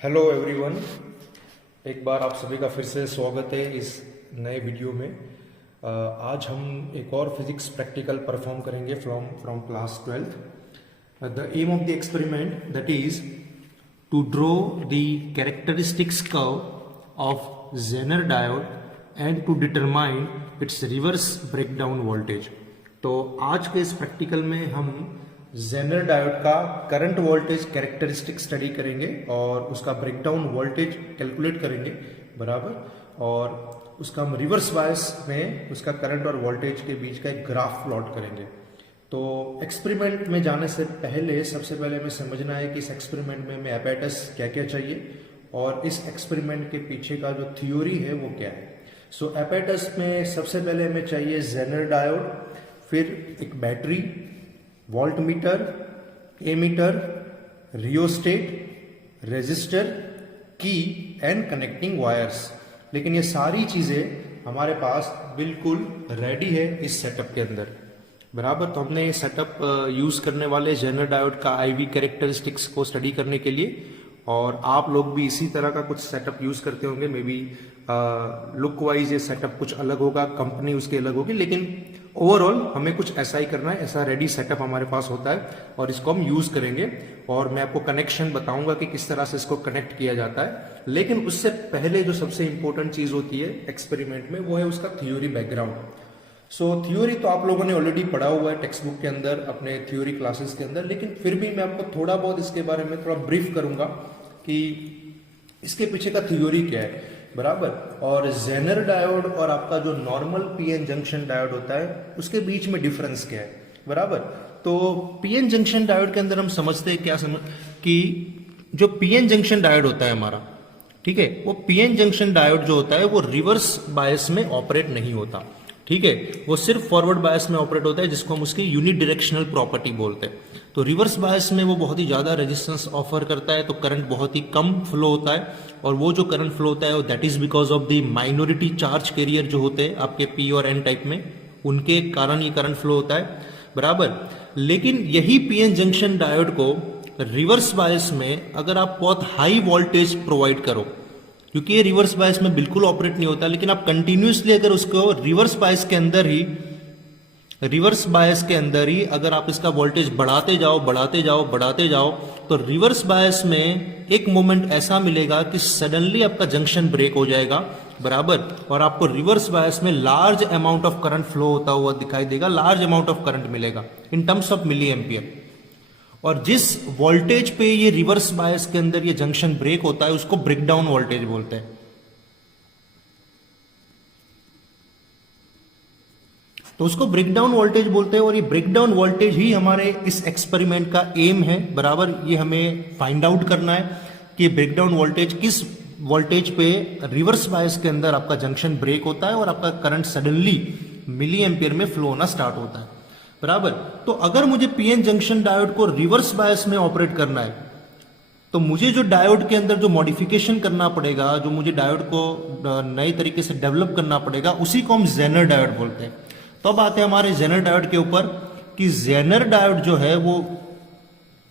Hello everyone, एक बार आप सभी का फिर से स्वागत है इस नए वीडियो में। आज हम एक और फिजिक्स प्रैक्टिकल परफॉर्म करेंगे from class 12th। The aim of the experiment that is to draw the characteristics curve of zener diode and to determine its reverse breakdown voltage. तो आज के इस प्रैक्टिकल में हम जेनर डायोड का current voltage characteristic study करेंगे और उसका ब्रेकडाउन वोल्टेज कैलकुलेट करेंगे बराबर, और उसका हम रिवर्स बायस में उसका करंट और वोल्टेज के बीच का एक ग्राफ प्लॉट करेंगे। तो एक्सपेरिमेंट में जाने से पहले सबसे पहले हमें समझना है कि इस एक्सपेरिमेंट में हमें एपेटस क्या क्या चाहिए और इस एक्सपेरिमेंट के पीछे का जो थ्योरी है वो क्या है। सो एपेटस में सबसे पहले हमें चाहिए जेनर डायोड, फिर एक battery, voltmeter, ammeter, rheostat, resistor, key and connecting wires. लेकिन ये सारी चीजें हमारे पास बिल्कुल रेडी है इस सेटअप के अंदर बराबर। तो हमने ये सेटअप यूज करने वाले जेनर डायोड का आईवी कैरेक्टरिस्टिक्स को स्टडी करने के लिए, और आप लोग भी इसी तरह का कुछ सेटअप यूज करते होंगे। मे बी लुक वाइज ये सेटअप कुछ अलग होगा, कंपनी उसकी अलग होगी, लेकिन ओवरऑल हमें कुछ ऐसा ही करना है। ऐसा रेडी सेटअप हमारे पास होता है और इसको हम यूज करेंगे, और मैं आपको कनेक्शन बताऊंगा कि किस तरह से इसको कनेक्ट किया जाता है। लेकिन उससे पहले जो सबसे इंपॉर्टेंट चीज होती है एक्सपेरिमेंट में, वो है उसका थ्योरी बैकग्राउंड। सो थ्योरी तो आप लोगों ने ऑलरेडी पढ़ा हुआ है टेक्स्ट बुक के अंदर, अपने थ्योरी क्लासेस के अंदर, लेकिन फिर भी मैं आपको थोड़ा बहुत इसके बारे में थोड़ा ब्रीफ करूंगा कि इसके पीछे का थ्योरी क्या है बराबर। और जेनर डायोड और आपका जो नॉर्मल पीएन जंक्शन डायोड होता है उसके बीच में डिफरेंस क्या है बराबर। तो पीएन जंक्शन डायोड के अंदर हम समझते हैं कि जो पीएन जंक्शन डायोड होता है हमारा, ठीक है, वो पीएन जंक्शन डायोड जो होता है वो रिवर्स बायस में ऑपरेट नहीं होता, ठीक है, वो सिर्फ फॉरवर्ड बायस में ऑपरेट होता है, जिसको हम उसकी यूनिडायरेक्शनल प्रॉपर्टी बोलते हैं। तो रिवर्स बायस में वो बहुत ही ज्यादा रेजिस्टेंस ऑफर करता है, तो करंट बहुत ही कम फ्लो होता है, और वो जो करंट फ्लो होता है that is because of the minority charge carrier जो होते हैं आपके पी और एन टाइप में, उनके कारण ये करंट फ्लो होता है बराबर। लेकिन यही पीएन जंक्शन डायोड को रिवर्स बायस में अगर आप बहुत हाई वोल्टेज प्रोवाइड करो, क्योंकि ये रिवर्स बायस में बिल्कुल ऑपरेट नहीं होता, लेकिन आप कंटिन्यूसली अगर उसको रिवर्स बायस के अंदर ही अगर आप इसका वोल्टेज बढ़ाते जाओ, तो रिवर्स बायस में एक मोमेंट ऐसा मिलेगा कि सडनली आपका जंक्शन ब्रेक हो जाएगा बराबर, और आपको रिवर्स बायस में large amount of current flow होता हुआ दिखाई देगा, लार्ज अमाउंट ऑफ करंट मिलेगा in terms of milliampere. और जिस वोल्टेज पे ये रिवर्स बायस के अंदर ये जंक्शन ब्रेक होता है उसको ब्रेकडाउन वोल्टेज बोलते हैं। तो उसको ब्रेकडाउन वोल्टेज बोलते हैं, और ये ब्रेकडाउन वोल्टेज ही हमारे इस एक्सपेरिमेंट का एम है बराबर। ये हमें फाइंड आउट करना है कि ब्रेकडाउन वोल्टेज किस वोल्टेज पे रिवर्स बायस के अंदर आपका जंक्शन ब्रेक होता है और आपका करंट सडनली मिली एम्पियर में फ्लो होना स्टार्ट होता है बराबर। तो अगर मुझे पीएन जंक्शन डायोड को रिवर्स बायस में ऑपरेट करना है, तो मुझे जो डायोड के अंदर जो मॉडिफिकेशन करना पड़ेगा, जो मुझे डायोड को नए तरीके से डेवलप करना पड़ेगा, उसी को हम जेनर डायोड बोलते हैं। तो अब आते हैं हमारे जेनर डायोड के ऊपर कि जेनर डायोड जो है वो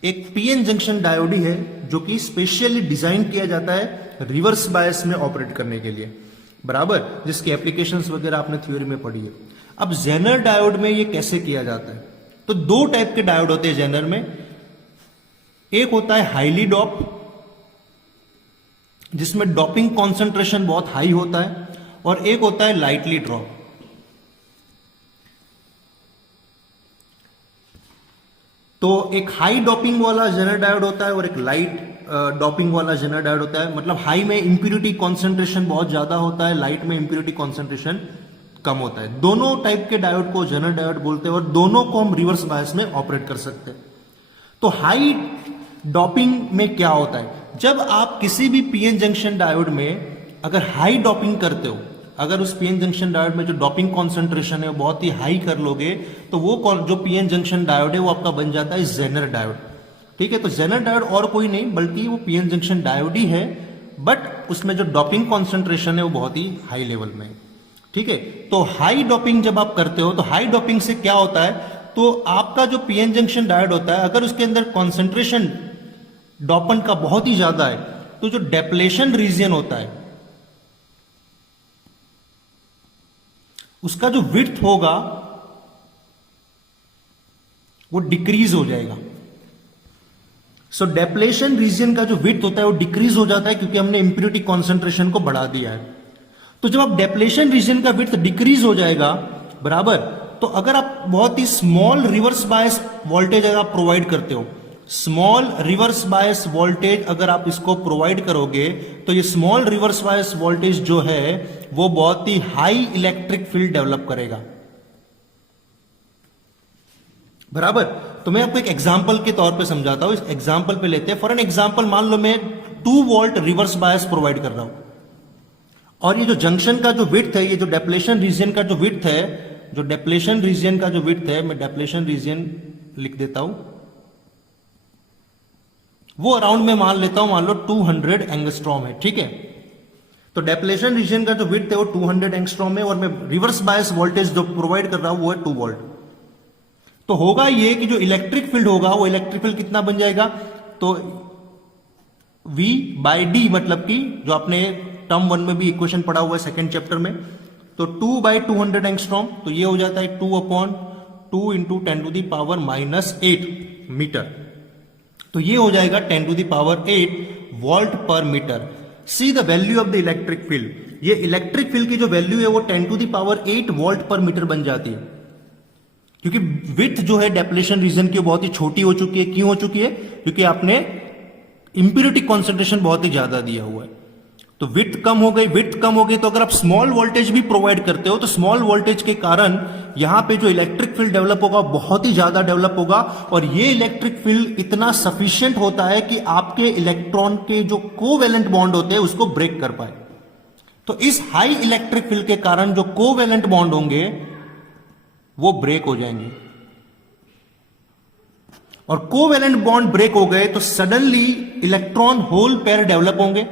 एक पीएन जंक्शन डायोड ही है, जो कि स्पेशली डिजाइन किया जाता है रिवर्स बायस में ऑपरेट करने के लिए बराबर, जिसकी एप्लीकेशंस वगैरह आपने थ्योरी में पढ़ी है। अब जेनर डायोड में ये कैसे किया जाता है, तो दो टाइप के डायोड होते हैं जेनर में। एक होता है हाईली डॉप, जिसमें डॉपिंग कॉन्सेंट्रेशन बहुत हाई होता है, और एक होता है लाइटली ड्रॉप। तो एक हाई डॉपिंग वाला जेनर डायोड होता है और एक लाइट डॉपिंग वाला जेनर डायोड होता है। मतलब हाई में इंप्यूरिटी कॉन्सेंट्रेशन बहुत ज्यादा होता है, लाइट में इंप्यूरिटी कॉन्सेंट्रेशन कम होता है। दोनों टाइप के डायोड को जेनर डायोड बोलते हैं, और दोनों को हम रिवर्स बायस में ऑपरेट कर सकते हैं। तो हाई डॉपिंग में क्या होता है, जब आप किसी भी पीएन जंक्शन डायोड में अगर हाई डॉपिंग करते हो, अगर उस पीएन जंक्शन डायोड में जो डॉपिंग कॉन्सेंट्रेशन है वो बहुत ही हाई कर लोगे, तो वो जो पीएन जंक्शन डायोड है वो आपका बन जाता है जेनर डायोड, ठीक है। तो जेनर डायोड और कोई नहीं बल्कि वो पीएन जंक्शन डायोड ही है, बट उसमें जो डॉपिंग कॉन्सेंट्रेशन है वो बहुत ही हाई लेवल में है, ठीक है। तो हाई डॉपिंग जब आप करते हो, तो हाई डॉपिंग से क्या होता है, तो आपका जो पीएन जंक्शन डायोड होता है, अगर उसके अंदर कॉन्सेंट्रेशन डॉपेंट का बहुत ही ज्यादा है, तो जो डेप्लेशन रीजन होता है उसका जो विड्थ होगा वो डिक्रीज हो जाएगा। सो डेप्लेशन रीजन का जो विड्थ होता है वो डिक्रीज हो जाता है क्योंकि हमने इंप्योरिटी कॉन्सेंट्रेशन को बढ़ा दिया है। तो जब आप डेप्लेशन रीजन का विड्थ डिक्रीज हो जाएगा बराबर, तो अगर आप बहुत ही स्मॉल रिवर्स बायस वोल्टेज अगर आप प्रोवाइड करते हो, स्मॉल रिवर्स बायस वोल्टेज अगर आप इसको प्रोवाइड करोगे तो ये स्मॉल रिवर्स बायस वोल्टेज जो है वो बहुत ही हाई इलेक्ट्रिक फील्ड डेवलप करेगा बराबर। तो मैं आपको एक एग्जांपल के तौर पे समझाता हूं, इस एग्जांपल पे लेते हैं। फॉर एन एग्जांपल मान लो मैं 2 वोल्ट रिवर्स बायस प्रोवाइड कर रहा हूं और ये जो जंक्शन का जो विड्थ है, ये जो डेप्लेशन रीजन का जो विड्थ है, जो डेप्लेशन रीजन का जो विड्थ है, मैं डेप्लेशन रीजन लिख देता हूं, वो अराउंड में मान लेता हूं, मान लो 200 एंगस्ट्रॉम है, ठीक है। तो डेप्लेशन रीजन का जो विड्थ है वो 200 एंगस्ट्रॉम है और मैं रिवर्स बायस वोल्टेज जो प्रोवाइड कर रहा हूं वो है 2 वोल्ट। तो होगा ये कि जो इलेक्ट्रिक फील्ड होगा वो इलेक्ट्रिक फील्ड कितना बन जाएगा, तो V बाई डी, मतलब कि जो आपने टर्म 1 में भी इक्वेशन पढ़ा हुआ है सेकेंड चैप्टर में, तो 2/200 एंगस्ट्रॉम, तो ये हो जाता है 2/2 × 10⁻⁻8 मीटर। तो ये हो जाएगा 10⁻8 volt per metre. See the value of the electric field. ये इलेक्ट्रिक फील्ड की जो वैल्यू है वो 10⁻8 वोल्ट पर मीटर बन जाती है, क्योंकि विड्थ जो है डेप्लेशन रीजन की बहुत ही छोटी हो चुकी है। क्यों हो चुकी है? क्योंकि आपने इंप्योरिटी कॉन्सेंट्रेशन बहुत ही ज्यादा दिया हुआ है, तो विड्थ कम हो गई। विड्थ कम हो गई तो अगर आप स्मॉल वोल्टेज भी प्रोवाइड करते हो तो स्मॉल वोल्टेज के कारण यहां पे जो इलेक्ट्रिक फील्ड डेवलप होगा बहुत ही ज्यादा डेवलप होगा, और ये इलेक्ट्रिक फील्ड इतना सफिशिएंट होता है कि आपके इलेक्ट्रॉन के जो कोवेलेंट बॉन्ड होते हैं उसको ब्रेक कर पाए। तो इस हाई इलेक्ट्रिक फील्ड के कारण जो कोवेलेंट बॉन्ड होंगे वो ब्रेक हो जाएंगे, और कोवेलेंट बॉन्ड ब्रेक हो गए तो suddenly electron hole pair develop होंगे।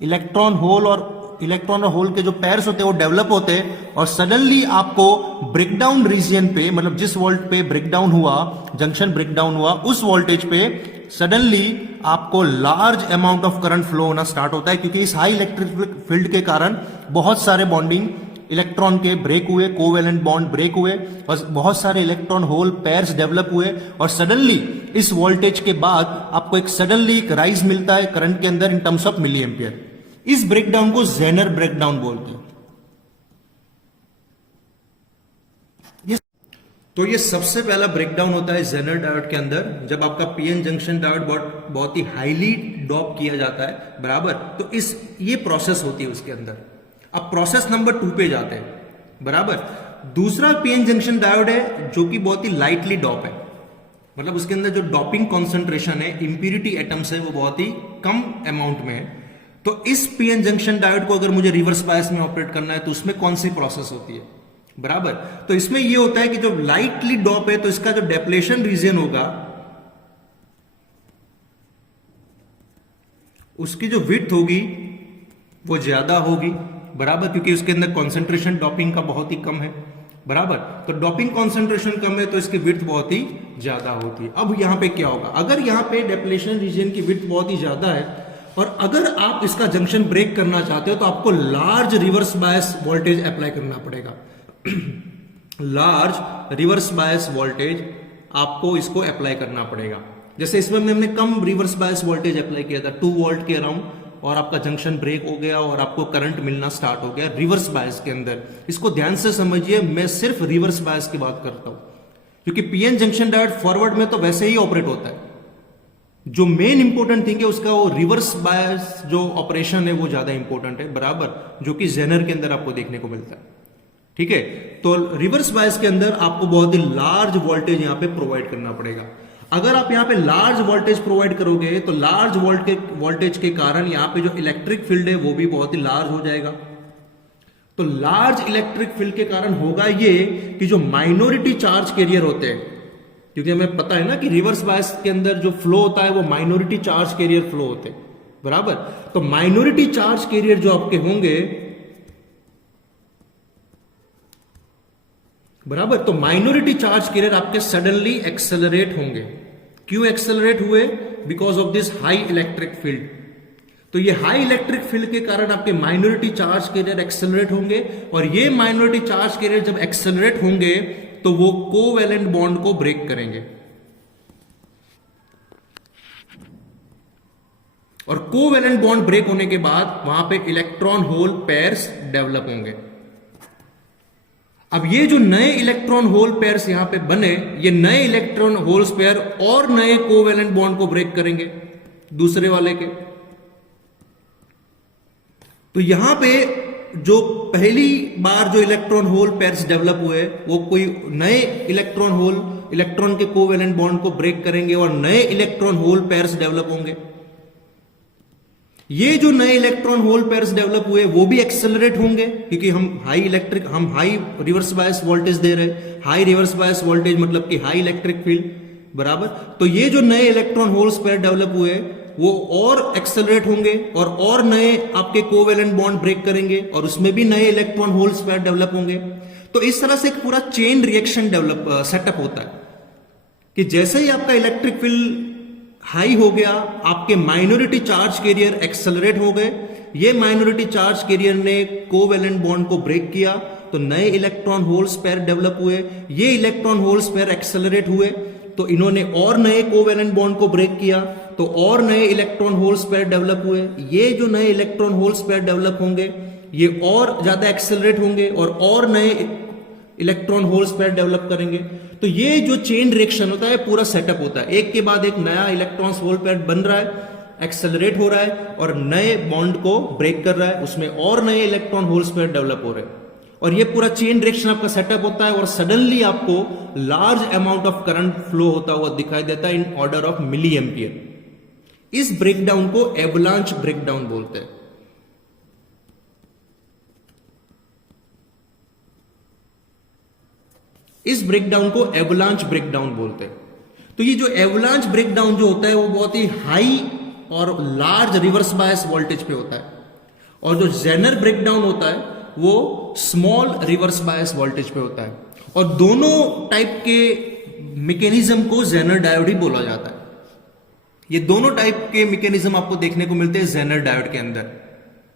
इलेक्ट्रॉन और होल के जो पेयर्स होते हैं वो डेवलप होते हैं, और सडनली आपको ब्रेकडाउन रीजन पे, मतलब जिस वोल्ट पे ब्रेकडाउन हुआ, जंक्शन ब्रेकडाउन हुआ, उस वोल्टेज पे सडनली आपको large amount of current flow होना स्टार्ट होता है, क्योंकि इस हाई इलेक्ट्रिक फील्ड के कारण बहुत सारे बॉन्डिंग इलेक्ट्रॉन के ब्रेक हुए, कोवेलेंट बॉन्ड ब्रेक हुए, और बहुत सारे इलेक्ट्रॉन होल पेयर्स डेवलप हुए, और सडनली इस वोल्टेज के बाद आपको एक राइज मिलता है करंट के अंदर in terms of milliampere. इस ब्रेकडाउन को जेनर ब्रेकडाउन बोलते हैं। तो ये सबसे पहला ब्रेकडाउन होता है जेनर डायोड के अंदर, जब आपका पीएन जंक्शन डायोड बहुत ही हाईली डॉप किया जाता है बराबर। तो ये प्रोसेस होती है उसके अंदर। अब प्रोसेस नंबर 2 पे जाते हैं बराबर। दूसरा पीएन जंक्शन डायोड है जो कि बहुत ही लाइटली डॉप है, मतलब उसके अंदर जो डॉपिंग कॉन्सेंट्रेशन है, इंप्योरिटी एटम्स है, वो बहुत ही कम अमाउंट में है। तो इस पीएन जंक्शन डायोड को अगर मुझे रिवर्स बायस में ऑपरेट करना है तो उसमें कौन सी प्रोसेस होती है बराबर। तो इसमें यह होता है कि जो लाइटली डॉप है तो इसका जो डेप्लेशन रीजन होगा उसकी जो विड्थ होगी वो ज्यादा होगी बराबर, क्योंकि उसके अंदर कॉन्सेंट्रेशन डॉपिंग का बहुत ही कम है बराबर। तो डॉपिंग कॉन्सेंट्रेशन कम है तो इसकी विड्थ बहुत ही ज्यादा होती है। अब यहां पे क्या होगा, अगर यहां पे डेप्लेशन रीजन की विड्थ बहुत ही ज्यादा है और अगर आप इसका जंक्शन ब्रेक करना चाहते हो तो आपको large reverse bias voltage apply करना पड़ेगा। लार्ज रिवर्स बायस वोल्टेज आपको इसको अप्लाई करना पड़ेगा। जैसे इसमें हमने कम रिवर्स बायस वोल्टेज अप्लाई किया था 2 वोल्ट के अराउंड, और आपका जंक्शन ब्रेक हो गया और आपको करंट मिलना स्टार्ट हो गया रिवर्स बायस के अंदर। इसको ध्यान से समझिए, मैं सिर्फ रिवर्स बायस की बात करता हूं, क्योंकि पीएन जंक्शन डायोड फॉरवर्ड में तो वैसे ही ऑपरेट होता है। जो मेन इंपॉर्टेंट थिंग है उसका वो रिवर्स बायस जो ऑपरेशन है वो ज्यादा इंपॉर्टेंट है बराबर, जो कि जेनर के अंदर आपको देखने को मिलता है। ठीक है, तो रिवर्स बायस के अंदर आपको बहुत ही लार्ज वोल्टेज यहां पे प्रोवाइड करना पड़ेगा। अगर आप यहां पे लार्ज वोल्टेज प्रोवाइड करोगे तो लार्ज वोल्टेज के कारण यहां पे जो इलेक्ट्रिक फील्ड है वो भी बहुत ही लार्ज हो जाएगा। तो लार्ज इलेक्ट्रिक फील्ड के कारण होगा ये कि जो माइनॉरिटी चार्ज कैरियर होते हैं, क्योंकि हमें पता है ना कि रिवर्स बायस के अंदर जो फ्लो होता है वो माइनॉरिटी चार्ज कैरियर फ्लो होते हैं बराबर। तो माइनॉरिटी चार्ज कैरियर जो आपके होंगे बराबर, तो माइनॉरिटी चार्ज कैरियर आपके सडनली एक्सेलरेट होंगे। क्यों एक्सेलरेट हुए? Because of this high electric field. तो ये हाई इलेक्ट्रिक फील्ड के कारण आपके माइनॉरिटी चार्ज कैरियर एक्सेलरेट होंगे, और ये माइनॉरिटी चार्ज कैरियर जब एक्सेलरेट होंगे तो वो कोवैलेंट बॉन्ड को ब्रेक करेंगे, और कोवैलेंट बॉन्ड ब्रेक होने के बाद वहां पे इलेक्ट्रॉन होल पेयर्स डेवलप होंगे। अब ये जो नए इलेक्ट्रॉन होल पेयर्स यहां पे बने, ये नए इलेक्ट्रॉन होल्स पेयर और नए कोवैलेंट बॉन्ड को ब्रेक करेंगे दूसरे वाले के। तो यहां पे जो पहली बार जो इलेक्ट्रॉन होल पेयर्स डेवलप हुए वो कोई नए इलेक्ट्रॉन के कोवैलेंट बॉन्ड को ब्रेक करेंगे और नए इलेक्ट्रॉन होल पेयर्स डेवलप होंगे। ये जो नए इलेक्ट्रॉन होल पेयर्स डेवलप हुए वो भी एक्सेलरेट होंगे, क्योंकि हम हाई रिवर्स बायस वोल्टेज दे रहे हैं। हाई रिवर्स बायस वोल्टेज मतलब कि हाई इलेक्ट्रिक फील्ड, बराबर। तो ये जो नए इलेक्ट्रॉन होल्स पेयर डेवलप हुए वो और एक्सेलरेट होंगे और नए आपके कोवैलेंट बॉन्ड ब्रेक करेंगे और उसमें भी नए इलेक्ट्रॉन होल्स पेयर डेवलप होंगे। तो इस तरह से एक पूरा चेन रिएक्शन सेटअप होता है कि जैसे ही आपका इलेक्ट्रिक फील्ड हाई हो गया, आपके माइनॉरिटी चार्ज कैरियर एक्सेलरेट हो गए। ये माइनॉरिटी चार्ज कैरियर ने कोवैलेंट बॉन्ड को ब्रेक किया तो नए इलेक्ट्रॉन होल्स पेयर डेवलप हुए। ये इलेक्ट्रॉन होल्स पेयर एक्सेलरेट हुए तो इन्होंने और नए कोवैलेंट बॉन्ड को ब्रेक किया तो और नए इलेक्ट्रॉन होल्स पेयर डेवलप हुए। ये जो नए इलेक्ट्रॉन होल्स पेयर डेवलप होंगे ये और ज्यादा एक्सेलरेट होंगे और नए इलेक्ट्रॉन होल्स पेयर डेवलप करेंगे। तो ये जो चेन रिएक्शन होता है पूरा सेटअप होता है, एक के बाद एक नया इलेक्ट्रॉन होल पेयर बन रहा है, एक्सेलरेट हो रहा है और नए बॉन्ड को ब्रेक कर रहा है, उसमें और नए इलेक्ट्रॉन होल्स पेयर डेवलप हो रहे हैं। और ये पूरा चेन रिएक्शन आपका सेटअप होता है और सडनली आपको large amount of current flow होता हुआ दिखाई देता है in order of milliampere. इस ब्रेकडाउन को एवलांच ब्रेकडाउन बोलते हैं। इस ब्रेकडाउन को एवलांच ब्रेकडाउन बोलते हैं। तो ये जो एवलांच ब्रेकडाउन जो होता है वो बहुत ही हाई और लार्ज रिवर्स बायस वोल्टेज पे होता है, और जो जेनर ब्रेकडाउन होता है वो स्मॉल रिवर्स बायस वोल्टेज पे होता है। और दोनों टाइप के मैकेनिज्म को जेनर डायोड ही बोला जाता है। ये दोनों टाइप के मैकेनिज्म आपको देखने को मिलते हैं जेनर डायोड के अंदर,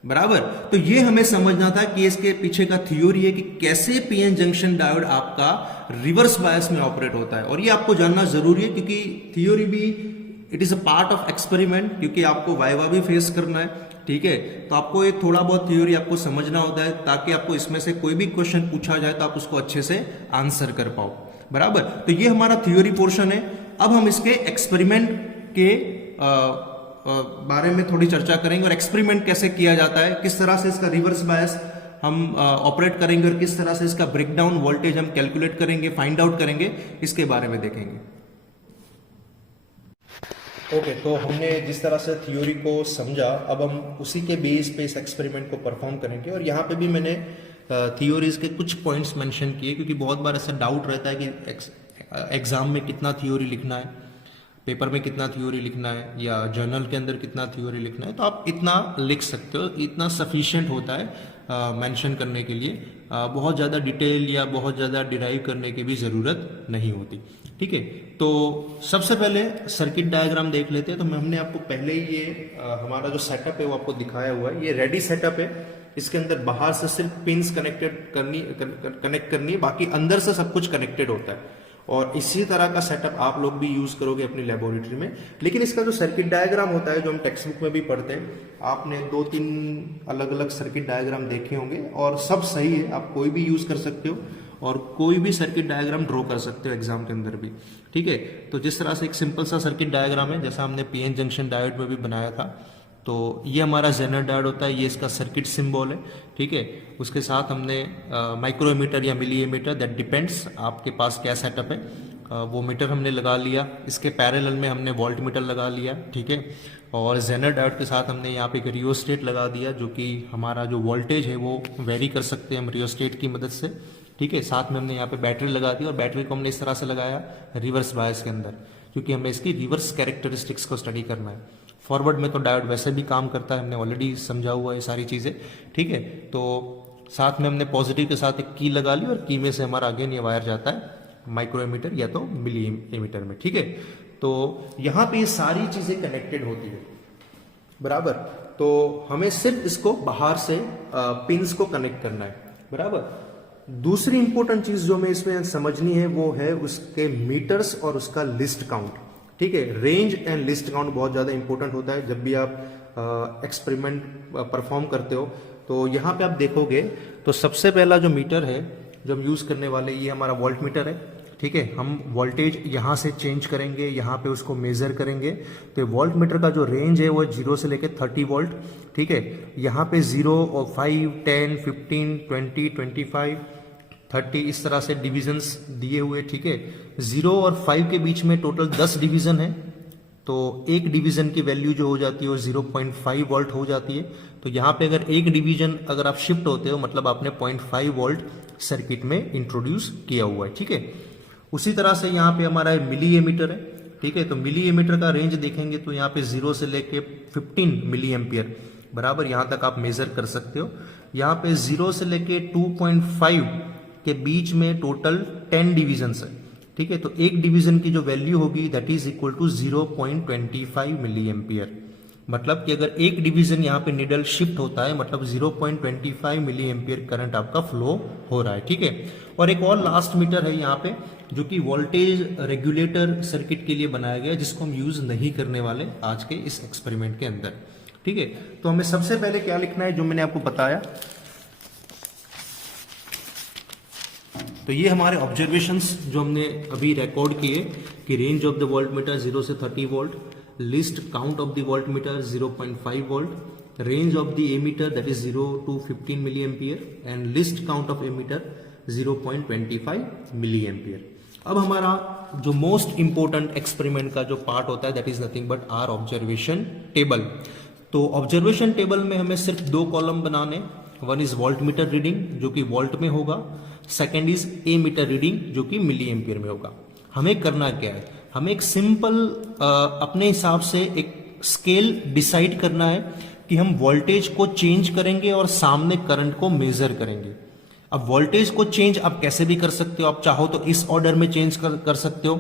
बराबर। तो ये हमें समझना था कि इसके पीछे का थ्योरी है कि कैसे पीएन जंक्शन डायोड आपका रिवर्स बायस में ऑपरेट होता है, और ये आपको जानना जरूरी है क्योंकि थ्योरी भी it is a part of experiment, क्योंकि आपको वाइवा भी फेस करना है, ठीक है। तो आपको ये थोड़ा बहुत थ्योरी आपको समझना होता है ताकि आपको इसमें से कोई भी क्वेश्चन पूछा जाए तो आप उसको अच्छे से आंसर कर पाओ, बराबर। तो ये हमारा थ्योरी पोर्शन है। अब हम इसके एक्सपेरिमेंट के बारे में थोड़ी चर्चा करेंगे और एक्सपेरिमेंट कैसे किया जाता है, किस तरह से इसका रिवर्स बायस हम ऑपरेट करेंगे और किस तरह से इसका ब्रेकडाउन वोल्टेज हम कैलकुलेट करेंगे, फाइंड आउट करेंगे, इसके बारे में देखेंगे। ओके, तो हमने जिस तरह से थ्योरी को समझा अब हम उसी के बेस पे इस एक्सपेरिमेंट को परफॉर्म करेंगे। और यहाँ पे भी मैंने थ्योरीज के कुछ पॉइंट्स मेंशन किए क्योंकि बहुत बार ऐसा डाउट रहता है कि एग्जाम में कितना थ्योरी लिखना है, पेपर में कितना थ्योरी लिखना है या जर्नल के अंदर कितना थ्योरी लिखना है। तो आप इतना लिख सकते हो, इतना सफिशिएंट होता है मेंशन करने के लिए। बहुत ज़्यादा डिटेल या बहुत ज़्यादा डिराइव करने की भी ज़रूरत नहीं होती, ठीक है। तो सबसे पहले सर्किट डायग्राम देख लेते हैं। तो हमने आपको पहले ही ये हमारा जो सेटअप है वो आपको दिखाया हुआ है। ये रेडी सेटअप है, इसके अंदर बाहर से सिर्फ पिंस कनेक्ट करनी है, बाकी अंदर से सब कुछ कनेक्टेड होता है। और इसी तरह का सेटअप आप लोग भी यूज करोगे अपनी लेबोरेटरी में। लेकिन इसका जो सर्किट डायग्राम होता है जो हम टेक्स्ट बुक में भी पढ़ते हैं, आपने 2-3 अलग अलग सर्किट डायग्राम देखे होंगे और सब सही है, आप कोई भी यूज कर सकते हो और कोई भी सर्किट डायग्राम ड्रॉ कर सकते हो एग्जाम के अंदर भी, ठीक है। तो जिस तरह से एक सिंपल सा सर्किट डायग्राम है जैसा हमने पीएन जंक्शन डायोड में भी बनाया था, तो ये हमारा जेनर डायोड होता है, ये इसका सर्किट सिंबल है, ठीक है। उसके साथ हमने माइक्रोमीटर या मिली मीटर, दैट डिपेंड्स आपके पास क्या सेटअप है, वो मीटर हमने लगा लिया। इसके पैरेलल में हमने वोल्ट मीटर लगा लिया, ठीक है। और जेनर डायोड के साथ हमने यहाँ पे एक रियोस्टेट लगा दिया जो कि हमारा जो वोल्टेज है वो वेरी कर सकते हैं हम रियोस्टेट की मदद से, ठीक है। साथ में हमने यहाँ पे बैटरी लगा दी और बैटरी को हमने इस तरह से लगाया रिवर्स बायस के अंदर, क्योंकि हमें इसकी रिवर्स कैरेक्टरिस्टिक्स को स्टडी करना है। फॉरवर्ड में तो डायोड वैसे भी काम करता है, हमने ऑलरेडी समझा हुआ है ये सारी चीज़ें, ठीक है। तो साथ में हमने पॉजिटिव के साथ एक की लगा ली और की में से हमारा अगेन ये वायर जाता है माइक्रोमीटर या तो मिली मीटर में, ठीक है। तो यहाँ पे ये सारी चीज़ें कनेक्टेड होती है। बराबर। तो हमें सिर्फ इसको बाहर से पिंस को कनेक्ट करना है, बराबर। दूसरी इंपॉर्टेंट चीज जो हमें इसमें समझनी है वो है उसके मीटर्स और उसका लिस्ट काउंट, ठीक है। रेंज एंड लिस्ट काउंट बहुत ज्यादा इंपॉर्टेंट होता है जब भी आप एक्सपेरिमेंट परफॉर्म करते हो। तो यहाँ पे आप देखोगे तो सबसे पहला जो मीटर है जो हम यूज करने वाले, ये हमारा वोल्ट मीटर है, ठीक है। हम वोल्टेज यहाँ से चेंज करेंगे, यहाँ पे उसको मेजर करेंगे। तो वोल्ट मीटर का जो रेंज है वो 0 से लेके 30 वोल्ट, ठीक है। यहाँ पे 0 और 5, 10, 15, 20, 25, 30 इस तरह से डिविजन्स दिए हुए, ठीक है। 0 और 5 के बीच में टोटल 10 डिवीजन है। तो एक डिवीजन की वैल्यू जो हो जाती है वो 0.5 वोल्ट हो जाती है। तो यहाँ पे अगर एक डिवीजन अगर आप शिफ्ट होते हो मतलब आपने 0.5 वोल्ट सर्किट में इंट्रोड्यूस किया हुआ है, ठीक है। उसी तरह से यहाँ पे हमारा मिली एमीटर है, ठीक है। तो मिली एमीटर का रेंज देखेंगे तो यहाँ पे 0 से लेके 15 मिली एम्पियर बराबर यहाँ तक आप मेजर कर सकते हो। यहाँ पे 0 से लेके 2.5 के बीच में टोटल 10 डिविजन्स है, ठीक है। तो एक डिवीजन की जो वैल्यू होगी that is equal to 0.25 milliampere. मतलब कि अगर एक डिवीजन यहाँ पे निडल शिफ्ट होता है मतलब 0.25 मिली एम्पियर करंट आपका फ्लो हो रहा है, ठीक है। और एक और लास्ट मीटर है यहाँ पे जो कि वोल्टेज रेगुलेटर सर्किट के लिए बनाया गया जिसको हम यूज नहीं करने वाले आज के इस एक्सपेरिमेंट के अंदर, ठीक है। तो हमें सबसे पहले क्या लिखना है जो मैंने आपको बताया। तो ये हमारे ऑब्जर्वेशंस जो हमने अभी रिकॉर्ड किए कि range of the voltmeter 0 से 30 volt, least count of the voltmeter 0.5 volt, range of the ammeter that is 0 to 15 milliampere and least count of ammeter 0.25 milliampere. अब हमारा जो most important experiment का जो part होता है that is nothing but our observation table. तो observation table में हमें सिर्फ 2 कॉलम बनाने, one is voltmeter reading जो कि वोल्ट में होगा, second is ammeter reading जो कि मिली एम्पियर में होगा। हमें करना क्या है, हमें एक सिंपल अपने हिसाब से एक स्केल डिसाइड करना है कि हम वोल्टेज को चेंज करेंगे और सामने करंट को मेजर करेंगे। अब वोल्टेज को चेंज आप कैसे भी कर सकते हो, आप चाहो तो इस ऑर्डर में चेंज कर सकते हो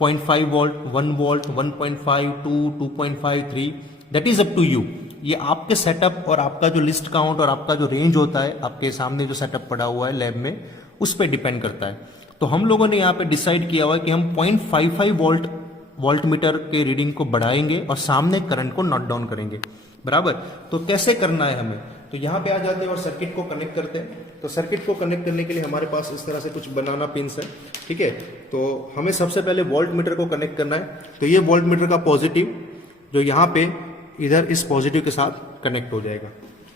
0.5 volt, 1 volt, 1.5, 2, 2.5, 3, that is up to you. ये आपके सेटअप और आपका जो लिस्ट काउंट और आपका जो रेंज होता है आपके सामने जो सेटअप पड़ा हुआ है लैब में उस पर डिपेंड करता है। तो हम लोगों ने यहाँ पे डिसाइड किया हुआ है कि हम 0.55 वोल्ट मीटर के रीडिंग को बढ़ाएंगे और सामने करंट को नोट डाउन करेंगे, बराबर। तो कैसे करना है हमें, तो यहाँ पे आ जाते हैं और सर्किट को कनेक्ट करते हैं। तो सर्किट को कनेक्ट करने के लिए हमारे पास इस तरह से कुछ बनाना पिंस है, ठीक है। तो हमें सबसे पहले वोल्ट मीटर को कनेक्ट करना है। तो ये वोल्ट मीटर का पॉजिटिव जो यहाँ पे इधर इस पॉजिटिव के साथ कनेक्ट हो जाएगा।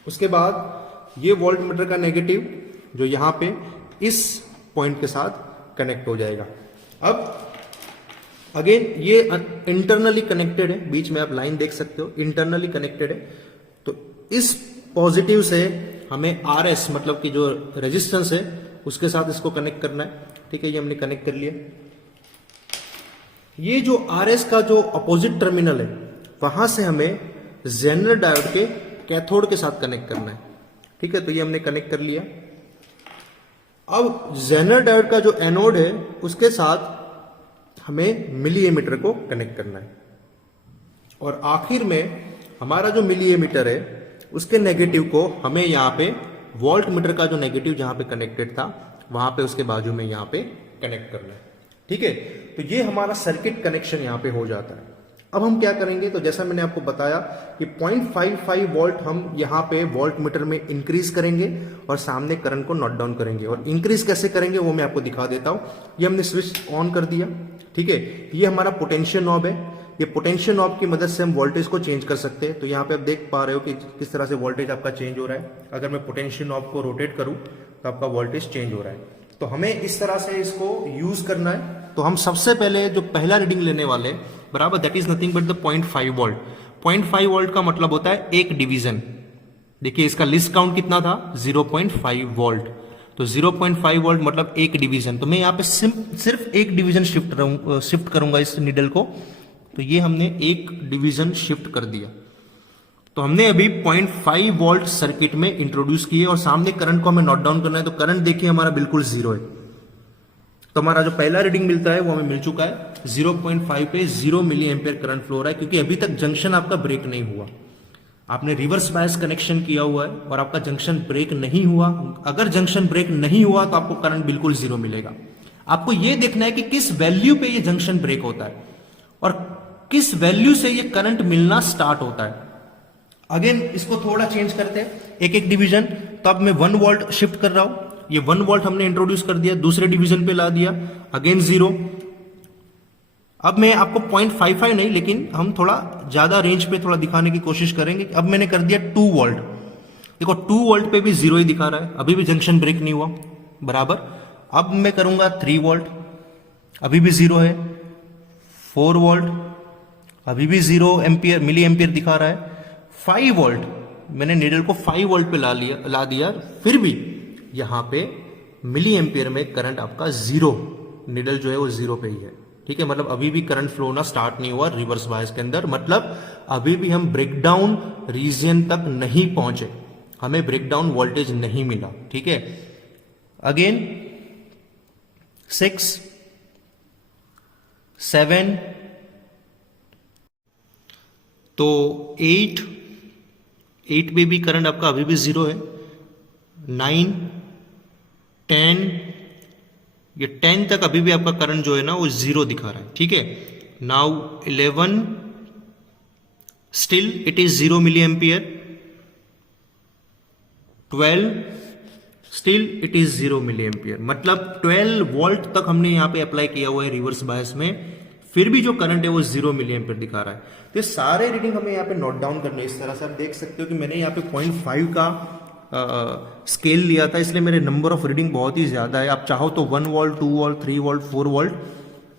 उसके बाद ये वोल्ट मीटर का नेगेटिव जो यहाँ पे इस पॉइंट के साथ कनेक्ट हो जाएगा। अब अगेन ये इंटरनली कनेक्टेड है, बीच में आप लाइन देख सकते हो, इंटरनली कनेक्टेड है। तो इस पॉजिटिव से हमें RS मतलब कि जो रेजिस्टेंस है उसके साथ इसको कनेक्ट करना है, ठीक है। ये हमने कनेक्ट कर लिया। ये जो RS का जो अपोजिट टर्मिनल है वहां से हमें जेनर डायोड के कैथोड के साथ कनेक्ट करना है, ठीक है। तो ये हमने कनेक्ट कर लिया। अब जेनर डायोड का जो एनोड है उसके साथ हमें मिली एमीटर को कनेक्ट करना है। और आखिर में हमारा जो मिली एमीटर है उसके नेगेटिव को हमें यहाँ पे वोल्ट मीटर का जो नेगेटिव जहां पे कनेक्टेड था वहां पे उसके बाजू में यहाँ पे कनेक्ट करना है, ठीक है। तो ये हमारा सर्किट कनेक्शन यहाँ पे हो जाता है। अब हम क्या करेंगे, तो जैसा मैंने आपको बताया कि 0.55 वोल्ट हम यहाँ पे वोल्ट मीटर में इंक्रीज करेंगे और सामने करंट को नोट डाउन करेंगे। और इंक्रीज कैसे करेंगे वो मैं आपको दिखा देता हूं। ये हमने स्विच ऑन कर दिया, ठीक है। ये हमारा पोटेंशियल नॉब है। ये पोटेंशियल नॉब की मदद से हम वोल्टेज को चेंज कर सकते हैं। तो यहाँ पे आप देख पा रहे हो कि किस तरह से वोल्टेज आपका चेंज हो रहा है। अगर मैं पोटेंशियल नॉब को रोटेट करूं तो आपका वोल्टेज चेंज हो रहा है। तो हमें इस तरह से इसको यूज करना है। तो हम सबसे पहले जो पहला रीडिंग लेने वाले बराबर that is nothing but the 0.5 volt. 0.5 volt का मतलब होता है एक डिवीजन। देखिए इसका लिस्ट काउंट कितना था 0.5 वोल्ट। तो 0.5 वोल्ट मतलब एक डिवीजन। तो मैं यहाँ पे सिर्फ एक डिवीजन शिफ्ट करूंगा इस निडल को। तो ये हमने एक डिवीजन शिफ्ट कर दिया। तो हमने अभी 0.5 वोल्ट सर्किट में इंट्रोड्यूस किए और सामने करंट को हमें नोट डाउन करना है। तो करंट देखिए हमारा बिल्कुल जीरो है। तो हमारा जो पहला रीडिंग मिलता है वो हमें मिल चुका है 0.5 पे 0 मिली एम्पियर करंट फ्लो हो रहा है क्योंकि अभी तक जंक्शन आपका ब्रेक नहीं हुआ। आपने रिवर्स बायस कनेक्शन किया हुआ है और आपका जंक्शन ब्रेक नहीं हुआ, अगर जंक्शन ब्रेक नहीं हुआ तो आपको करंट बिल्कुल जीरो मिलेगा। आपको यह देखना है कि किस वैल्यू पे ये जंक्शन ब्रेक होता है और किस वैल्यू से ये करंट मिलना स्टार्ट होता है। अगेन इसको थोड़ा चेंज करते हैं, एक एक डिवीजन। तो अब मैं 1 वोल्ट शिफ्ट कर रहा हूं, ये 1 वोल्ट हमने इंट्रोड्यूस कर दिया, दूसरे डिवीजन पे ला दिया, अगेन जीरो। अब मैं आपको 0.55 नहीं, लेकिन हम थोड़ा ज्यादा रेंज पे थोड़ा दिखाने की कोशिश करेंगे। अब मैंने कर दिया 2 वोल्ट, देखो 2 वोल्ट पे भी जीरो ही दिखा रहा है, अभी भी जंक्शन ब्रेक नहीं हुआ, बराबर। अब मैं करूंगा 3 वोल्ट, अभी भी जीरो है। 4 वोल्ट, अभी भी 0 एम्पियर मिली एम्पियर दिखा रहा है। 5 वोल्ट, मैंने नीडल को 5 वोल्ट पे ला दिया, फिर भी यहां पे मिली एम्पियर में करंट आपका जीरो, नीडल जो है वो जीरो पे ही है, ठीक है। मतलब अभी भी करंट फ्लो होना स्टार्ट नहीं हुआ रिवर्स बायस के अंदर, मतलब अभी भी हम ब्रेकडाउन रीजन तक नहीं पहुंचे, हमें ब्रेकडाउन वोल्टेज नहीं मिला, ठीक है। अगेन 6, 7, तो 8 पे भी करंट आपका अभी भी जीरो है। 9, 10, ये 10 तक अभी भी आपका करंट जो है ना वो जीरो दिखा रहा है, ठीक है। Now 11, still it is 0 milliampere. 12, still it is 0 milliampere, मतलब 12 वोल्ट तक हमने यहां पे अप्लाई किया हुआ है रिवर्स बायस में, फिर भी जो करंट है वो 0 मिली एम्पियर दिखा रहा है। तो ये सारे रीडिंग हमें यहाँ पे नोट डाउन करने, इस तरह से आप देख सकते हो कि मैंने यहाँ पे 0.5 का स्केल लिया था, इसलिए मेरे नंबर ऑफ रीडिंग बहुत ही ज्यादा है। आप चाहो तो 1 वोल्ट, 2 वोल्ट, 3 वोल्ट, 4 वोल्ट,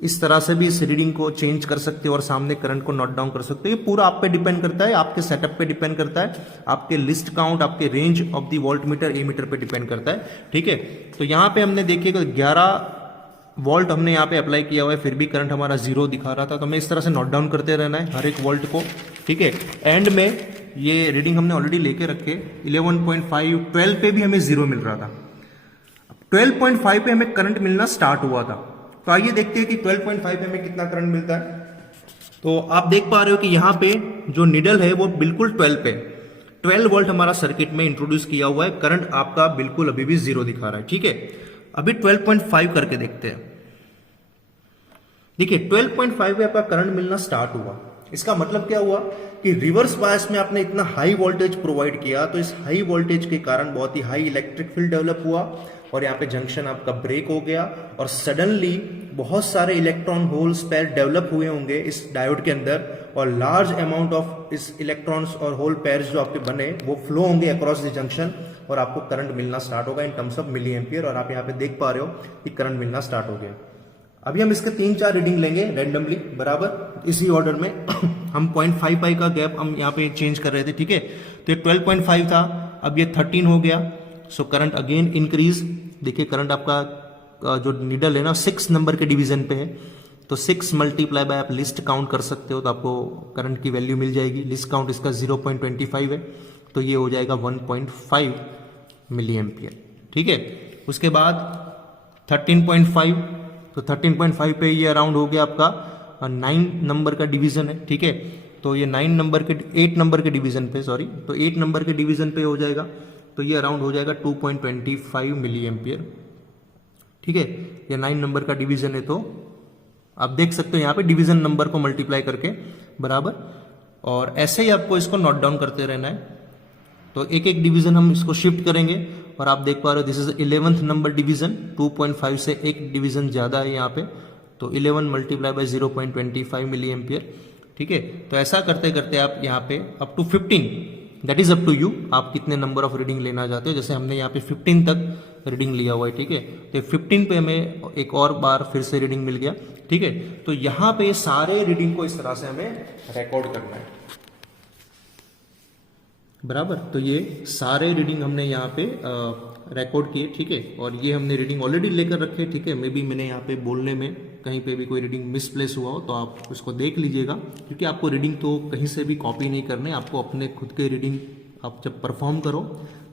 इस तरह से भी इस रीडिंग को चेंज कर सकते हो और सामने करंट को नोट डाउन कर सकते हो। ये पूरा आप पे डिपेंड करता है, आपके सेटअप पे डिपेंड करता है, आपके लिस्ट काउंट, आपके range of the voltmeter, ammeter पे डिपेंड करता है, ठीक है। तो यहाँ पे हमने देखिएगा 11 वोल्ट हमने यहाँ पे अप्लाई किया हुआ है, फिर भी करंट हमारा जीरो दिखा रहा था। तो हमें इस तरह से नोट डाउन करते रहना है हर एक वोल्ट को, ठीक है। एंड में ये रीडिंग हमने ऑलरेडी लेके रखे 11.5, 12 पे भी हमें जीरो मिल रहा था, 12.5 पे हमें करंट मिलना स्टार्ट हुआ था। तो आइए देखते हैं कि 12.5 पे हमें कितना करंट मिलता है। तो आप देख पा रहे हो कि यहाँ पे जो निडल है वो बिल्कुल 12 पे, 12 वोल्ट हमारा सर्किट में इंट्रोड्यूस किया हुआ है, करंट आपका बिल्कुल अभी भी जीरो दिखा रहा है, ठीक है। अभी 12.5 करके देखते हैं। देखिए 12.5 पे आपका करंट मिलना स्टार्ट हुआ, इसका मतलब क्या हुआ कि रिवर्स बायस में आपने इतना हाई वोल्टेज प्रोवाइड किया, तो इस हाई वोल्टेज के कारण बहुत ही हाई इलेक्ट्रिक फील्ड डेवलप हुआ और यहाँ पे जंक्शन आपका ब्रेक हो गया और सडनली बहुत सारे इलेक्ट्रॉन होल्स पेयर डेवलप हुए होंगे इस डायोड के अंदर और लार्ज अमाउंट ऑफ इस इलेक्ट्रॉन्स और होल पेयर्स जो आपके बने वो फ्लो होंगे अक्रॉस द जंक्शन और आपको करंट मिलना स्टार्ट होगा in terms of milliampere. और आप यहाँ पे देख पा रहे हो कि करंट मिलना स्टार्ट हो गया। अभी हम इसके 3-4 रीडिंग लेंगे रैंडमली, बराबर इसी ऑर्डर में। हम 0.5 पाई का गैप हम यहाँ पे चेंज कर रहे थे, ठीक है। तो ये 12.5 था, अब ये 13 हो गया, सो करंट अगेन इंक्रीज। देखिए करंट आपका जो नीडल है ना 6 नंबर के डिवीजन पे है, तो 6 मल्टीप्लाई बाय आप लिस्ट काउंट कर सकते हो तो आपको करंट की वैल्यू मिल जाएगी। लिस्ट काउंट इसका 0.25 है, तो ये हो जाएगा 1.5 मिली एम्पियर, ठीक है। उसके बाद 13.5, तो 13.5 पे ये अराउंड हो गया आपका 9 नंबर का डिवीजन है, ठीक है। तो ये 8 नंबर के डिवीजन पे, सॉरी, तो 8 नंबर के डिवीजन पे हो जाएगा, तो ये अराउंड हो जाएगा 2.25 मिली एम्पियर, ठीक है। ये 9 नंबर का डिवीजन है, तो आप देख सकते हो यहाँ पे डिवीजन नंबर को मल्टीप्लाई करके, बराबर। और ऐसे ही आपको इसको नोट डाउन करते रहना है। तो एक एक डिवीजन हम इसको शिफ्ट करेंगे और आप देख पा रहे हो this is 11th number division, 2.5 से एक डिवीजन ज्यादा है यहाँ पे, तो 11 मल्टीप्लाई बाय 0.25 मिली एम्पियर, ठीक है। तो ऐसा करते करते आप यहाँ पे up to 15, that is up to you, आप कितने नंबर ऑफ रीडिंग लेना चाहते हो। जैसे हमने यहाँ पे 15 तक रीडिंग लिया हुआ है, ठीक है। तो 15 पे हमें एक और बार फिर से रीडिंग मिल गया, ठीक है। तो यहाँ पे सारे रीडिंग को इस तरह से हमें रिकॉर्ड करना है, बराबर। तो ये सारे रीडिंग हमने यहाँ पे रिकॉर्ड किए, ठीक है। और ये हमने रीडिंग ऑलरेडी लेकर रखे, ठीक है। मे बी मैंने यहाँ पे बोलने में कहीं पे भी कोई रीडिंग मिसप्लेस हुआ हो तो आप उसको देख लीजिएगा, क्योंकि आपको रीडिंग तो कहीं से भी कॉपी नहीं करने, आपको अपने खुद के रीडिंग आप जब परफॉर्म करो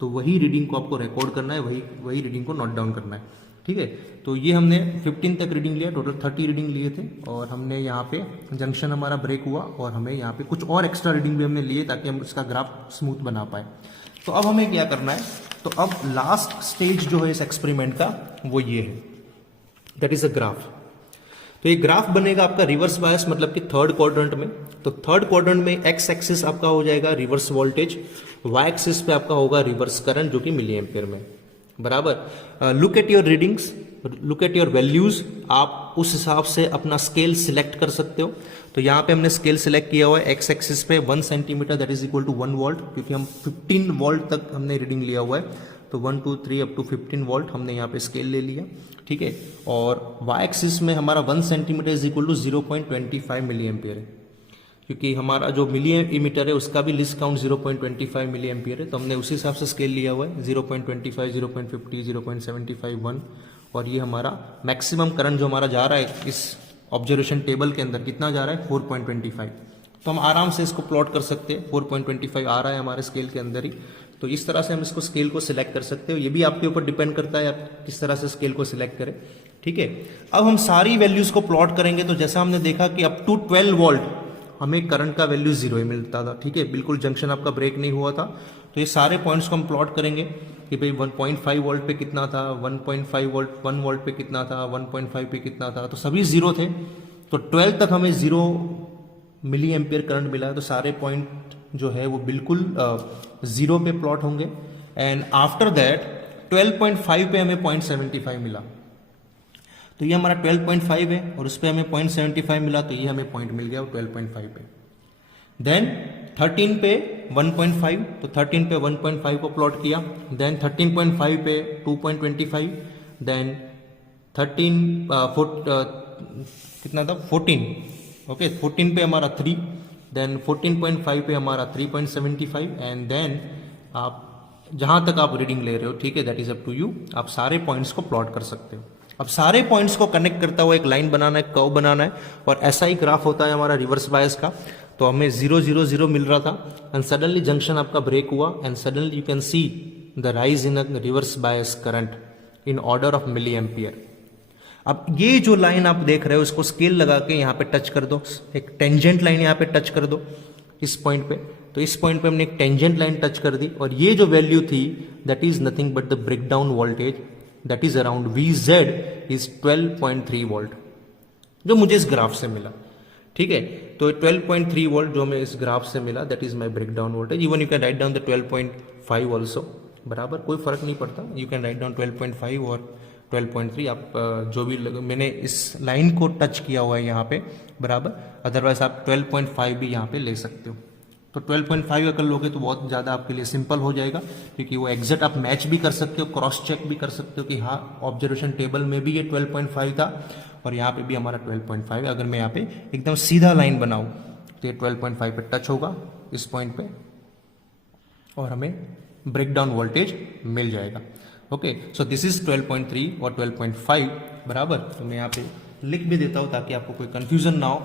तो वही रीडिंग को आपको रिकॉर्ड करना है, वही रीडिंग को नोट डाउन करना है, ठीक है। तो ये हमने 15 तक रीडिंग लिया, टोटल 30 रीडिंग लिए थे, और हमने यहाँ पे जंक्शन हमारा ब्रेक हुआ और हमें यहाँ पे कुछ और एक्स्ट्रा रीडिंग भी हमने लिए ताकि हम इसका ग्राफ स्मूथ बना पाए। तो अब हमें क्या करना है, तो अब लास्ट स्टेज जो है इस एक्सपेरिमेंट का वो ये है, दैट इज अ ग्राफ। तो ये ग्राफ बनेगा आपका रिवर्स बायस मतलब कि थर्ड क्वाड्रेंट में। तो थर्ड क्वाड्रेंट में एक्स एक्सिस आपका हो जाएगा रिवर्स वोल्टेज, वाई एक्सिस पे आपका होगा रिवर्स करंट जो कि मिली एम्पियर में, बराबर। Look at your readings, look at your values, आप उस हिसाब से अपना स्केल सिलेक्ट कर सकते हो। तो यहाँ पे हमने स्केल सिलेक्ट किया हुआ है एक्स एक्सिस पे 1 centimetre, that is equal to 1 volt, क्योंकि हम 15 वोल्ट तक हमने रीडिंग लिया हुआ है। तो 1 2 3 अप टू 15 वोल्ट हमने यहाँ पे स्केल ले लिया, ठीक है। और वाई एक्सिस में हमारा 1 centimetre is equal to 0.25 milliampere है, क्योंकि हमारा जो मिली एमीटर है उसका भी लिस्ट काउंट 0.25 मिली एम्पियर है। तो हमने उसी हिसाब से स्केल लिया हुआ है 0.25, 0.50, 0.75, 1, और ये हमारा मैक्सिमम करंट जो हमारा जा रहा है इस ऑब्जर्वेशन टेबल के अंदर कितना जा रहा है 4.25। तो हम आराम से इसको प्लॉट कर सकते हैं, 4.25 आ रहा है हमारे स्केल के अंदर ही। तो इस तरह से हम इसको स्केल को सिलेक्ट कर सकते हो, ये भी आपके ऊपर डिपेंड करता है आप किस तरह से स्केल को सिलेक्ट करें, ठीक है। अब हम सारी वैल्यूज को प्लॉट करेंगे। तो जैसा हमने देखा कि अप टू 12 वोल्ट हमें करंट का वैल्यू 0 ही मिलता था, ठीक है, बिल्कुल जंक्शन आपका ब्रेक नहीं हुआ था। तो ये सारे पॉइंट्स को हम प्लॉट करेंगे कि भाई 1.5 वोल्ट पे कितना था, 1.5 वोल्ट 1 वोल्ट पे कितना था, 1.5 पे कितना था, तो सभी 0 थे। तो 12 तक हमें 0 मिली एम्पियर करंट मिला है। तो सारे पॉइंट जो है वो बिल्कुल 0 पे प्लॉट होंगे। एंड आफ्टर दैट 12.5 पे हमें 0.75 मिला। तो ये हमारा 12.5 है और उस पर हमें 0.75 मिला, तो ये हमें पॉइंट मिल गया 12.5 पे। देन 13 पे 1.5, तो 13 पे 1.5 को प्लॉट किया। देन 13.5 पे 2.25, देन 14, ओके 14 पे हमारा 3, देन 14.5 पे हमारा 3.75, एंड देन आप जहां तक आप रीडिंग ले रहे हो, ठीक है, that is up to you, आप सारे पॉइंट्स को प्लॉट कर सकते हो। अब सारे पॉइंट्स को कनेक्ट करता हुआ एक लाइन बनाना है, कर्व बनाना है, और ऐसा ही ग्राफ होता है हमारा रिवर्स बायस का। तो हमें 0 0 0 मिल रहा था एंड सडनली जंक्शन आपका ब्रेक हुआ and suddenly you can see the rise in a reverse bias current in order of milliampere. अब ये जो लाइन आप देख रहे हो इसको स्केल लगा के यहाँ पे टच कर दो, एक टेंजेंट लाइन यहाँ पे टच कर दो इस पॉइंट पे। तो इस पॉइंट पे हमने एक टेंजेंट लाइन टच कर दी और ये जो वैल्यू थी that is nothing but the breakdown voltage, that is around Vz is 12.3 volt जो मुझे इस ग्राफ से मिला, ठीक है। तो 12.3 वोल्ट जो हमें इस ग्राफ से मिला that is my breakdown voltage. Even you can write down the 12.5 also, बराबर, कोई फर्क नहीं पड़ता, यू कैन राइट डाउन 12.5 और 12.3, आप जो भी मैंने इस लाइन को टच किया हुआ है यहाँ पे, बराबर, अदरवाइज आप 12.5 भी यहाँ पे ले सकते हो। तो 12.5 अगर लोगे तो बहुत ज़्यादा आपके लिए सिंपल हो जाएगा, क्योंकि वो एग्जैक्ट आप मैच भी कर सकते हो, क्रॉस चेक भी कर सकते हो कि हाँ ऑब्जर्वेशन टेबल में भी ये 12.5 था और यहाँ पे भी हमारा 12.5 है। अगर मैं यहाँ पे एकदम सीधा लाइन बनाऊँ तो ये 12.5 पे टच होगा इस पॉइंट पे और हमें ब्रेकडाउन वोल्टेज मिल जाएगा। ओके, सो दिस इज 12.3 और 12.5, बराबर। तो मैं यहाँ पे लिख भी देता हूँ ताकि आपको कोई कंफ्यूजन ना हो,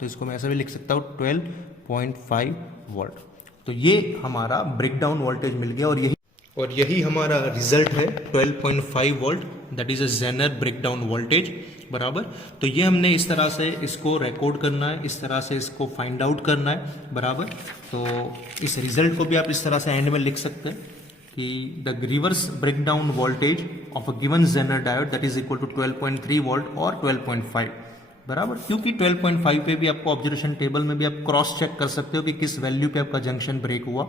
तो इसको मैं ऐसा भी लिख सकता हूँ 12.5 वोल्ट। तो ये हमारा ब्रेकडाउन वोल्टेज मिल गया और यही हमारा रिजल्ट है 12.5 volt, that is a Zener breakdown voltage, बराबर। तो ये हमने इस तरह से इसको रिकॉर्ड करना है, इस तरह से इसको फाइंड आउट करना है, बराबर। तो इस रिजल्ट को भी आप इस तरह से एंड में लिख सकते हैं कि the reverse breakdown voltage of a given Zener diode that is equal to 12.3 volt और 12.5, बराबर। क्योंकि 12.5 पे भी आपको ऑब्जर्वेशन टेबल में भी आप क्रॉस चेक कर सकते हो कि किस वैल्यू पे आपका जंक्शन ब्रेक हुआ,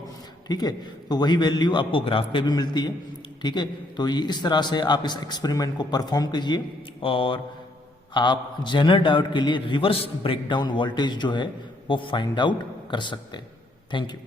ठीक है। तो वही वैल्यू आपको ग्राफ पे भी मिलती है, ठीक है। तो ये इस तरह से आप इस एक्सपेरिमेंट को परफॉर्म कीजिए और आप जेनर डायोड के लिए रिवर्स ब्रेकडाउन वोल्टेज जो है वो फाइंड आउट कर सकते हैं। Thank you.